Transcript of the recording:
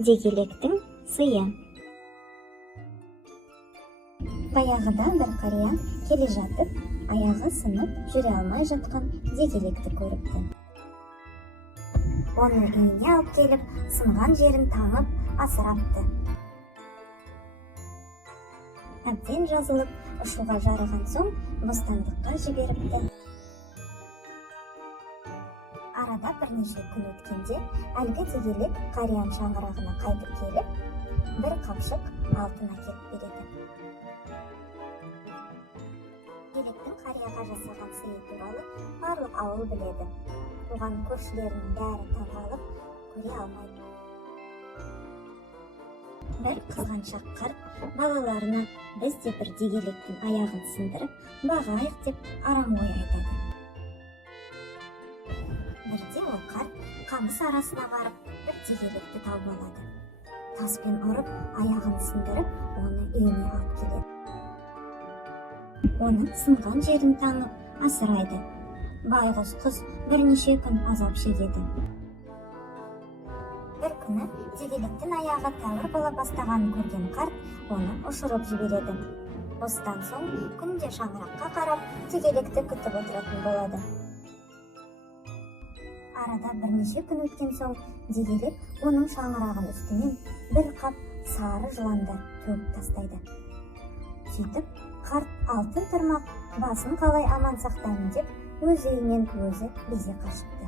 Дегелектің сыйы. Баяғыда бір қария келе жатып, аяғы сынып, жүре алмай жатқан дегелекті көріпті. Оны үйіне алып келіп, сынған жерін таңып, асырапты. Әбден жазылып, ұшуға жараған соң, бостандыққа жіберіпті. Арада бірнеше күн өткенде, әлгі дегелек қарияның шаңырағына қайтып келіп, бір қапшық алтын әкеліп береді. Дегелектің қарияға жасаған сыйы туралы барлық ауыл біледі. Оған көршілерінің бәрі таңғалып, көре алмайды. Бір қызғаншақ қарт балаларына біз де бір дегелектің аяғын сындырып, бағайық деп арам ой айтады. Бірде ол қарт қамыс арасына барып, бір дегелекті тауып алады. Таспен ұрып, аяғын сындырып, оны үйіне алып келеді. Оның сынған жерін таңып, асырайды. Байғұс қыз бірнеше күн азап шегеді. Бір күні дегелектің аяғы тәуір бола бастағанын көрген қарт оны ұшырып жібереді. Осыдан соң күнде шаңыраққа қарап, дегелекті күтіп отыратын болады. Арада бірнеше күн өткен соң, дегелек оның шаңырағын үстінен бір қап сары жыландар төгіп тастайды. Сөйтіп, қарт алтын тұрмақ, басын қалай аман сақтаймын деп, өз үйінен өзі безе қашыпты.